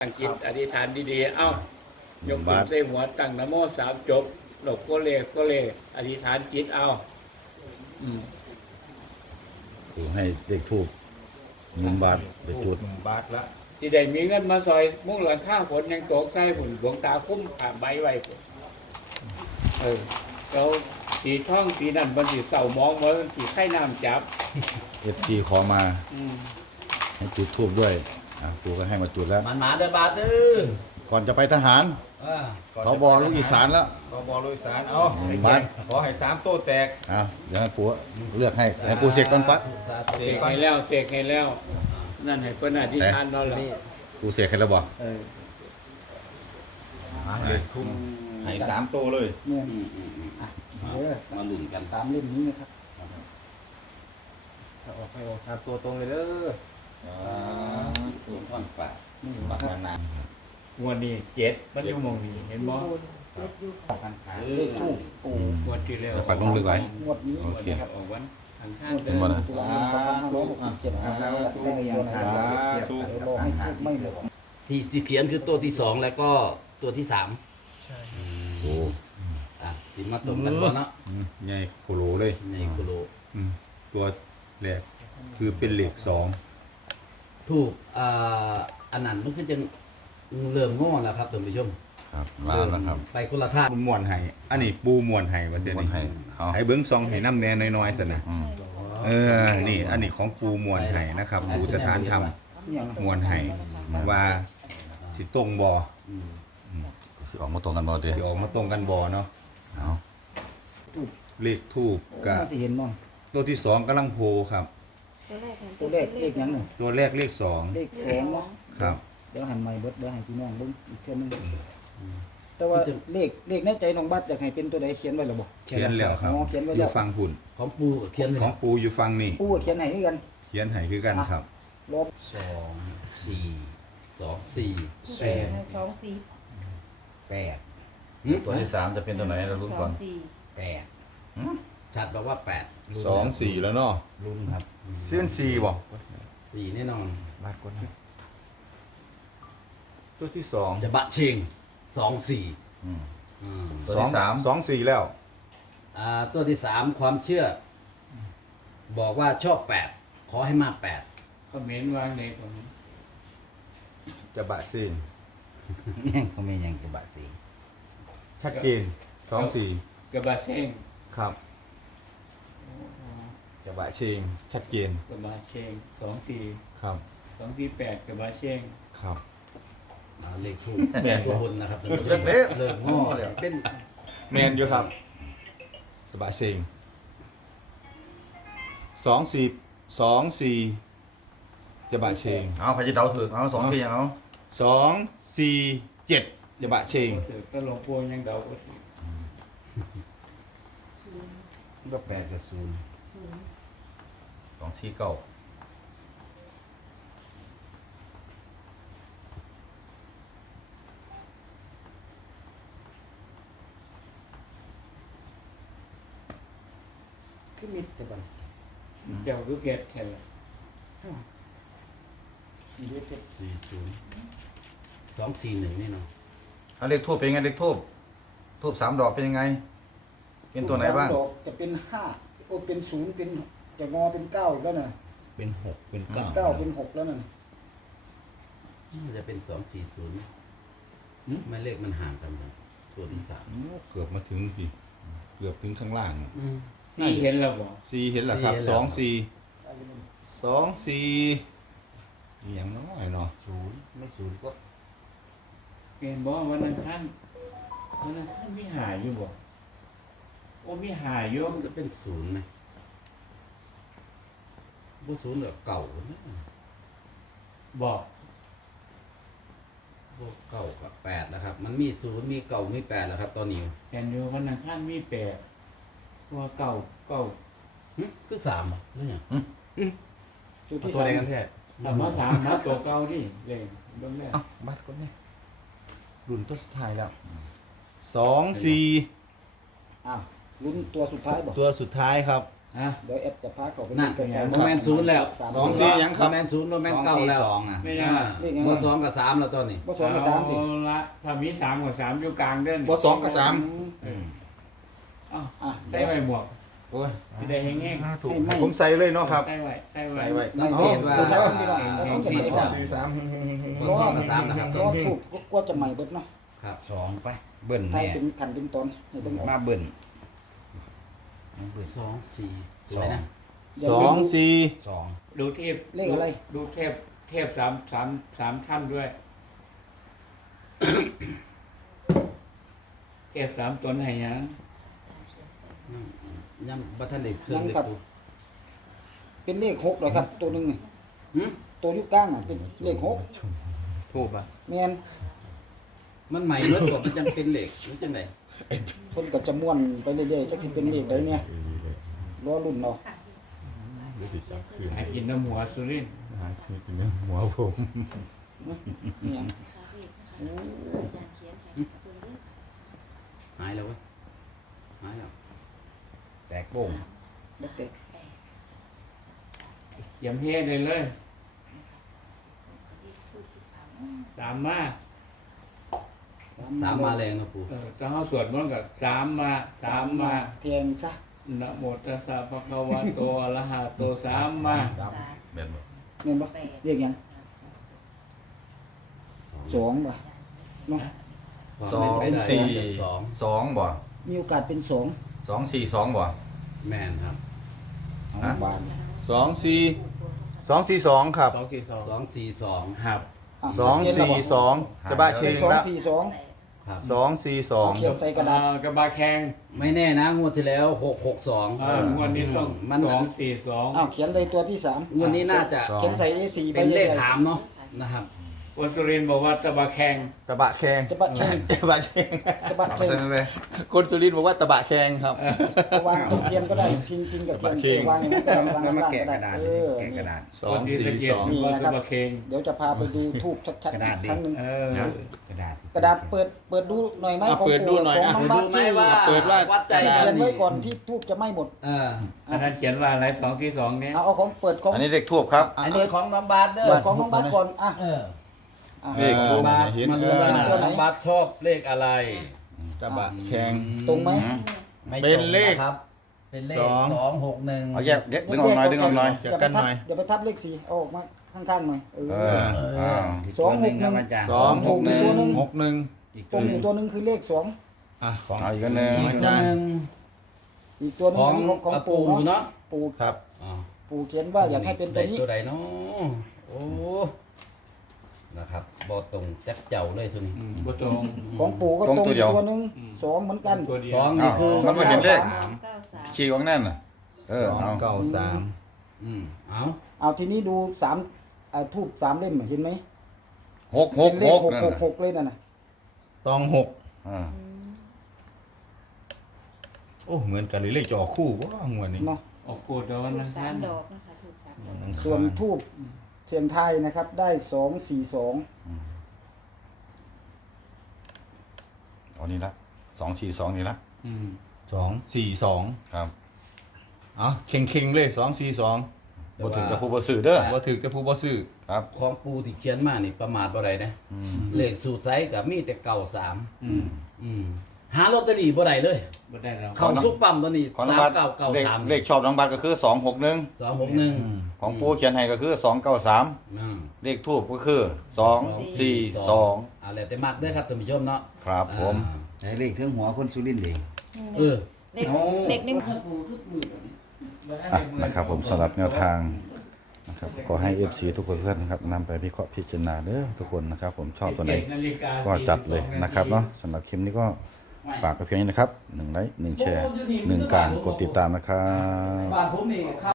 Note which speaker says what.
Speaker 1: ตั้งจิตอธิษฐานดีๆ เอ้ายกขึ้นใส่หัวตั้งนะโมสามจบหลบก็เลอธิษฐานจิตเอา
Speaker 2: กูให้เด็กถูก1 บาทเด็กจุด
Speaker 3: 1 บาทละ
Speaker 1: ที่ได้มีเงินมาซอยมุ่งหลังข้าฝนยังตกใส่ฝุ่นดวงตาคุ้มขาใบไว้เราสีท่องสีนั่นมันสีเสามองมันสีไข่น้ำจับ
Speaker 2: FC ขอมาให้จุดทูบด้วยกูก็ให้มาจุดแล้ว
Speaker 4: มันหมาเด้อบาทเด้อ
Speaker 2: ก่อนจะไปทหารเขาบอกลูกอีสานแล้ว
Speaker 3: ก็บอกลูกอีสานเอา
Speaker 2: บาท
Speaker 3: ขอให้3 โต้แตก
Speaker 2: เดี๋ยวให้ปู่เลือกให้ปู่เสกก่อนปั๊บ
Speaker 4: สาธุ
Speaker 1: เสกให้แล้วนั่นให้เพิ่นอธิษฐานเราแหละ
Speaker 2: ปู่เสกให้แล้วบอก
Speaker 3: เลขทุ่มให้3 โต้เลย
Speaker 4: มาลุ้นกัน
Speaker 5: 3 เล่มนี้นะครับ
Speaker 3: ออกให้ออก3 ตัวตรงเลยเด้อ
Speaker 4: สูงท่อนป่า
Speaker 5: นี่
Speaker 3: บั
Speaker 5: นะ
Speaker 3: ก
Speaker 5: ครับ
Speaker 3: นาน
Speaker 1: งวดนี้7มันอยู่หมองนี้เห็นบ่
Speaker 5: เลขทูปปู่
Speaker 1: งวดที่แล้ว
Speaker 2: ปักลงลึกไหล
Speaker 5: งวดนี้
Speaker 2: โอเค
Speaker 5: นะครับ
Speaker 1: ออกวันทางข้าง
Speaker 5: งวด
Speaker 1: เดิ
Speaker 5: เดือน
Speaker 1: น
Speaker 5: ตุลาคม2567นะครับได้ยังทางรอให้ทูปไม่เหลือ
Speaker 4: ที่สิเขียนคือตัวที่สองแล้วก็ตัวที่สาม
Speaker 2: โอ้
Speaker 4: สิมาตรงกันบ่เนาะ
Speaker 2: ใหญ่โคโลเลย
Speaker 4: ในคุโร
Speaker 2: ตัวแรกคือเป็นเหล็ก2
Speaker 4: ถูกอันนั้นมันคือจะเริ่มง่วงแล้วครับท่านผู้ชม
Speaker 2: ครับล้านแล้วครับ
Speaker 4: ไปคนละท่า
Speaker 2: มวนไห้อันนี้ปูมวนไห้ว่าเสียนี่ให้เบิ้งซองให้น้ำแน่น้อยๆซะนะนี่อันนี้ของปูมวนไห้นะครับปูสถานธรรม
Speaker 5: อย่าง
Speaker 2: มวนไห้ว่าสิตรงบ่
Speaker 6: สิออกมาตรงกันบ่เด้
Speaker 2: สิออกมาตรงกันบ่เนาะ
Speaker 6: เอา
Speaker 2: เลขทูบกับ
Speaker 5: น่าสิเห็นมั้ง
Speaker 2: ตัวที่2กำลังโพครับ
Speaker 5: ตัวเลขเลขยังหนึ่ง
Speaker 2: ตัวแรกเลข
Speaker 5: เลข2เนาะ
Speaker 2: 2ครับ
Speaker 5: เดี๋ยวหันไมค์เบิดเดี๋ยวให้พี่น้องเบิ่งอีกเทื่อนึงแต่ว่าเลขในใจน้องบัดอยากให้เป็นตัวใดเขียนไว้แล้วบ่
Speaker 2: เขียนแล้วครับ
Speaker 5: อ๋อเขียนไว้
Speaker 2: อ
Speaker 5: แล้
Speaker 2: ยู่
Speaker 5: ว
Speaker 2: ฟังหุ่น
Speaker 4: ของปูเขียนเลย
Speaker 2: ของปูอยู่ฟังนี่
Speaker 5: ปู่ก็เขียนให้คือกัน
Speaker 2: เขียนให้คือกันครับ
Speaker 5: รอบ
Speaker 4: 2 4 8
Speaker 6: ตัวที่3จะเป็นตัวไหนเราลุ้นก่อน
Speaker 4: 8ชัดบอกว่า8
Speaker 2: 2 4แล้วเนาะ
Speaker 4: ลุ้นครับ
Speaker 2: เส้น4บ่
Speaker 4: 4แน่นอน
Speaker 2: บาดกดตัวที่2
Speaker 4: จะบะเชง2 4
Speaker 6: ตัวที่3
Speaker 2: 2 4แล้ว
Speaker 4: ตัวที่ 3 ความเชื่อ บอกว่าชอบ 8 ขอให้มา
Speaker 1: คอมเมนต์วางในผม
Speaker 2: จะบะซิง
Speaker 4: 8เขาไม่ยังจะบะเชง
Speaker 2: ชัดเจน2
Speaker 1: กระบะเชง
Speaker 2: 4ครับจะบะเชงชัดเจน
Speaker 1: กระบะเชง24
Speaker 2: ครับ
Speaker 1: 248กระบะเชง
Speaker 2: ครับ
Speaker 4: เลขถูกตัวบนนะครับท่านผู้ชมเริ่มง้อเป็น
Speaker 2: แมนอยู่ครับจะบะเชง2 4 จะบะเชง
Speaker 6: เอาใครจะเดาถูกเอา2 4เอา
Speaker 2: 2 4 7จะบะเชง
Speaker 1: ก็หลวงปู่ยังเดาบ่ถูก
Speaker 4: ก็8กับ0
Speaker 6: 2 4 9
Speaker 5: คือมิดแต่ก่อน
Speaker 1: เจ้าคือเก็ดแท้ละ
Speaker 5: เดี๋ยวเก็บ
Speaker 4: 40 2 4 1นี่เนาะ
Speaker 6: เอาเลขทูบเป็นยังไงเลขทูบ3 ดอกเป็นยังไง เป็นตัวไหนบ้าง
Speaker 5: ดอกจะเป็น5โอ้เป็น0เป็นจะงอเป็น9อีกแล้วน่ะ
Speaker 2: เป็น6เป็น
Speaker 5: 9เป็น6แล้วน่ะ
Speaker 4: มันจะเป็น240ไม่เลขมันห่างกันครับตัวที่
Speaker 2: 9เกือบมาถึงสิเกือบถึงข้างล่าง
Speaker 4: 3
Speaker 1: สี่เห็นแล้วบ่
Speaker 2: 4เห็นแล้วครับ
Speaker 4: 4เห็นแล้ว
Speaker 2: 2 4อย่างน้อยเนาะ
Speaker 4: 0ไม่0ก็
Speaker 1: เห็นบ่วันนั้นท่านมีหายอยู่บ่โอ้มีหายอยู่
Speaker 4: มันจะเป็น0ไหมบ่0แบบเก่านะ
Speaker 1: บอก
Speaker 4: บ่เก่ากับ8นะครับ มันมี0มีเก่ามี8แล้วครับ ตอนนี้
Speaker 1: เห็นอยู่วันนั้นท่านมี8ตัวเก่า
Speaker 4: คือ3อ่ะหรือหยัง
Speaker 5: จุดที่
Speaker 4: ตัวใดกันแท้
Speaker 1: เอามา3มาตัวเก่านี่เลยเบิ่งแม่
Speaker 2: บัตรก็แม่รุ่นตัวสุดท้ายแล้ว2 4
Speaker 5: อ้าวลุ้นตัวสุดท้ายบ่
Speaker 2: ตัวสุดท้ายครับ
Speaker 1: อ่ะ
Speaker 5: เดี๋ยวแอดจะพาเขาไป
Speaker 4: นั่น
Speaker 5: ใกล้ๆ
Speaker 4: โมเมนต์ศูนย์แล้ว
Speaker 3: สองสี่ยังครับ
Speaker 4: โมเมนต์ศูนย์โมเมนต์เก้าแล้ว
Speaker 2: สองอ่ะ
Speaker 1: ไม่ได้
Speaker 4: บ่สองกับสามแล้วตอนนี้
Speaker 5: บ่สองกับสามดิ
Speaker 1: เอาละถ้ามี3กับ3อยู่กลางเด้อ
Speaker 3: บ่สองกับสาม
Speaker 1: อ้าว
Speaker 5: อ่ะ
Speaker 1: ได้ไว้หมวก
Speaker 3: โอ้ย
Speaker 1: สิได้แห้ง
Speaker 3: ถูกให้ผมใส่เลยเนาะครับ
Speaker 1: ๆได้ไว้ได้ไว้
Speaker 3: ใส่ไว้
Speaker 4: สังเกตว่า
Speaker 5: ตัวเท่าพี่น้องเอา
Speaker 4: ส
Speaker 5: ต้
Speaker 4: อ
Speaker 5: อง งจะ
Speaker 4: สี่
Speaker 5: ใหม่
Speaker 4: สาม
Speaker 3: สี่สาม
Speaker 4: บ่สองกับสามนะครับ
Speaker 5: รอถูกกว่าจะใหม่เบิดเนาะ
Speaker 4: ครับ
Speaker 2: สองไปเบิ่น
Speaker 5: ถ้า
Speaker 2: เนี่ย
Speaker 5: เป็นขันเป็นตอนให้เบิ่งเอา
Speaker 2: มาเบิ่น
Speaker 4: สองสี่สวยนะ
Speaker 3: สองสี่
Speaker 2: สอง
Speaker 1: ดูเทพ
Speaker 5: เลขอะไร
Speaker 1: ดูเทพ3ท่านด้วย เทพ3ตนให้ยัง
Speaker 4: ยังบ่ทันได้เครื่องเลยปู
Speaker 5: เป็นเลข6เหรอครับ ตัวหนึงนี่
Speaker 4: หึ
Speaker 5: ตัวอยู่กลางอ่ะเป็นเลข6
Speaker 1: ทูบอ่ะ
Speaker 5: แม่น
Speaker 4: มันใหม่เมื่อก่อนมันจังเป็นเหล็กมันจังได๋
Speaker 5: เพิ่นก็จะม่วนไปเรื่อยๆจักสิเป็นเลขใดเนี่ยรอรุ่นเนาะ
Speaker 1: หากินน้ำหัวสุรินทร์
Speaker 3: หัวผม
Speaker 5: เนี่ย
Speaker 4: หายแล้วเว้ยหายแล้ว
Speaker 2: แตกโป่ง
Speaker 5: บ่แตก
Speaker 1: เยี่ยมเฮ็ดเลยเลยตามมา
Speaker 4: สามมาแรงนะปู
Speaker 1: ถ้าเขาสวดมนต์ก็3มา
Speaker 5: แทงซะ
Speaker 1: นะโมตัสสะภะคะวะโตอะระหะโต3มา
Speaker 2: แม่นบ่
Speaker 5: แม่นบ่เรียกหยัง2บ่เนาะ
Speaker 2: สอง
Speaker 4: เป็นไปได้
Speaker 2: สี่
Speaker 4: ว่าจะสอง
Speaker 2: สองบ่
Speaker 5: มีโอกาสเป็น2
Speaker 2: สองสี่สองบ่
Speaker 4: แม่นครับ
Speaker 5: เอาบาน
Speaker 3: สองสี่สองสี่สองครับ
Speaker 4: 242
Speaker 1: ครับ
Speaker 5: อ่ะ
Speaker 3: สองสี่สองจะบ้าเชงละ
Speaker 5: 242
Speaker 4: ครับ
Speaker 3: สองสี่สอง
Speaker 5: เขียนใส่กระดาษ
Speaker 1: กระบะแข้ง
Speaker 4: ไม่แน่นะงวดที่แล้ว662
Speaker 1: งวดนี้ต้อง
Speaker 4: มัน
Speaker 1: 242
Speaker 5: อ้าวเขียนเลยตัวที่3
Speaker 4: งวดนี้น่าจะ
Speaker 5: เขียนใส่ A4 ไป
Speaker 4: เป็นเลข
Speaker 5: รื่อยๆ
Speaker 4: ขามเนาะนะครับ
Speaker 1: วันสุรินทร์บอกว่าตะบะแข้ง
Speaker 3: ตะบะแขง
Speaker 5: จะบะเชง
Speaker 3: ตะบะแขง
Speaker 5: จะบะเชง
Speaker 3: คนสุรินทร์บอกว่าตะบะแขงครับ
Speaker 5: วางตรงเทียนก็ได้พิงกับเทียนวางอย่างนั้นก็ได้วาง
Speaker 2: แล้ว
Speaker 5: ข้าง
Speaker 2: มา
Speaker 5: ล่าง
Speaker 2: แกะ
Speaker 5: ก็
Speaker 2: ก
Speaker 5: ได้
Speaker 2: ระดาษ
Speaker 5: เออ
Speaker 2: แกะกระดาษ
Speaker 3: สองสี่สอง
Speaker 1: ว่าตะบะแข้ง
Speaker 5: เดี๋ยวจะพาไปดูทูบชัดๆ
Speaker 2: กระดาษดิ
Speaker 5: ครั้งหนึง
Speaker 1: เออ
Speaker 2: กระดาษ
Speaker 5: กระดาษเปิดดูหน่อยไหม
Speaker 3: อ่ะ
Speaker 5: ของ
Speaker 3: เปิดดูหน่อย
Speaker 5: ของ
Speaker 3: อ่ะ
Speaker 5: น้อง
Speaker 4: เปิ
Speaker 5: บ้า
Speaker 4: ด
Speaker 5: น
Speaker 4: ดูไหม
Speaker 5: ที่
Speaker 3: เปิดว่า
Speaker 4: วัดใจ
Speaker 5: เขี
Speaker 4: กั
Speaker 5: ย
Speaker 4: น
Speaker 5: นไว้ก่อนที่ทูบจะไหม้หมด
Speaker 1: อันนั้นเขียนว่าอะไร242เนี่ย
Speaker 5: เอาของเปิดของ
Speaker 3: อันนี้เด็กทูบครับ
Speaker 4: อันนี้ของน้องบาสเด้อ
Speaker 5: เปิดของน้องบ้านก่อนอ่ะ
Speaker 4: เออ
Speaker 5: อ่ะ
Speaker 3: เลขทูบ
Speaker 4: บาส
Speaker 3: เห็น
Speaker 4: มาดูกันนะน้องบาสชอบเลขอะไร
Speaker 3: ตะบะแขง
Speaker 5: ตรงไหม
Speaker 4: ไม่
Speaker 3: เป็นเลข
Speaker 4: ตรงนะครับ เป็นเลข
Speaker 3: สอง
Speaker 4: 261
Speaker 2: เอาแยกดึงออกหน่อยดึงออกหน่อย
Speaker 3: จับกันหน่อย
Speaker 5: อย่าไปทับเลข4เอาออกมาข้างๆหน่อยเอ
Speaker 2: เอ
Speaker 5: อ
Speaker 2: ออ้าวอีกตัวหนึงครับอาจารย์
Speaker 3: สองหกหนึ่งหกหนึ่ง
Speaker 2: อีก
Speaker 5: ตัวหนึ่งตัวหนึ่งคือเลข2
Speaker 3: อ่ะของ
Speaker 2: เอาอีกอันหนึง
Speaker 3: อาจารย์
Speaker 5: อีกตัวหนึ
Speaker 4: ของ
Speaker 5: อันนี้ของ
Speaker 4: ปู่
Speaker 5: ปู่เนาะ
Speaker 4: เนาะ
Speaker 5: ปู่
Speaker 3: ครับ
Speaker 4: อ๋อ
Speaker 5: ปู่เขียนว่าอยากให้เป็นตัวนี้
Speaker 4: ตัวใดเนาะโอ้นะครับบอตรงจักเจ้าเลยสุนี่
Speaker 1: บ่ตรง
Speaker 5: ของปู่ก็ตรงอีกตัวหนึง2เหมือนกัน
Speaker 1: ตัวเดียว
Speaker 4: สองนี่คือ
Speaker 2: มันไม่เห็นเลข
Speaker 7: 293
Speaker 2: ขี่ของนั่นน่ะเออ
Speaker 3: สอง
Speaker 2: เอา
Speaker 3: เก้าสาม
Speaker 4: เอา
Speaker 5: เอาทีนี้ดูทูบ3เล่มเห็นไหม
Speaker 2: หกหก
Speaker 5: เล
Speaker 2: ห
Speaker 5: ข
Speaker 2: กนั่นน่ะ
Speaker 5: 6เลยนั่นน่ะ
Speaker 3: ตองหก
Speaker 2: อ่า
Speaker 3: โอ้เหมือนกันเลยเลขจะออกคู่ว่างวดนี้
Speaker 5: เนาะ
Speaker 1: ออกกูดวันนั้น
Speaker 7: สามดอกนะคะถูกสามดอก
Speaker 5: ส่วนทูบเสียงไทายนะครับได้242
Speaker 2: เอานี่ละ242นี่ละ
Speaker 3: สองสี่สอง
Speaker 2: ครับ
Speaker 3: เอาเข่งๆเลยสองสี่สอง
Speaker 2: บ่ถึงกับผู้บ่ซื้อเด้อ
Speaker 3: ว่าถือจะผู้บ่ซื้อ
Speaker 2: ครับ
Speaker 4: ของปูที่เขียนมานี่ประมาทบ่ได้นะเลขสูตรไซส์กับมีแต่เก่า3หาลอตเตอรี่บ่ได้เลย
Speaker 1: บ่ได้แล้ว
Speaker 4: เข้าซุปปั๊มตัวนี้
Speaker 2: ของน้องบัตรเลข
Speaker 4: 3993
Speaker 2: เลขชอบน้องบัตรก็คือ261
Speaker 4: 261
Speaker 2: ของปู่เขียนให้ก็คือ293เลขทูบก็คือ242
Speaker 4: เอาแล้วแต่มักเด้อครับท่านผู้ชมเนาะ
Speaker 2: ครับผม
Speaker 6: ไหนเลขเครื่องหัวคนสุรินทร์เอง
Speaker 4: เออ
Speaker 7: เด็กใน
Speaker 2: อ่ะนะครับผมสำหรับแนวทางนะครับขอให้ FC ทุกคนเพื่อนนะครับนำไปวิเคราะห์พิจารณาเด้อทุกคนนะครับผมชอบตัวไหนก็จัดเลยนะครับเนาะสำหรับคลิปนี้ก็ฝากไว้เพียงนี้นะครับ1 ไลค์ 1 แชร์ 1 การกดติดตามนะครับ
Speaker 4: บ้านผมนี่ครับ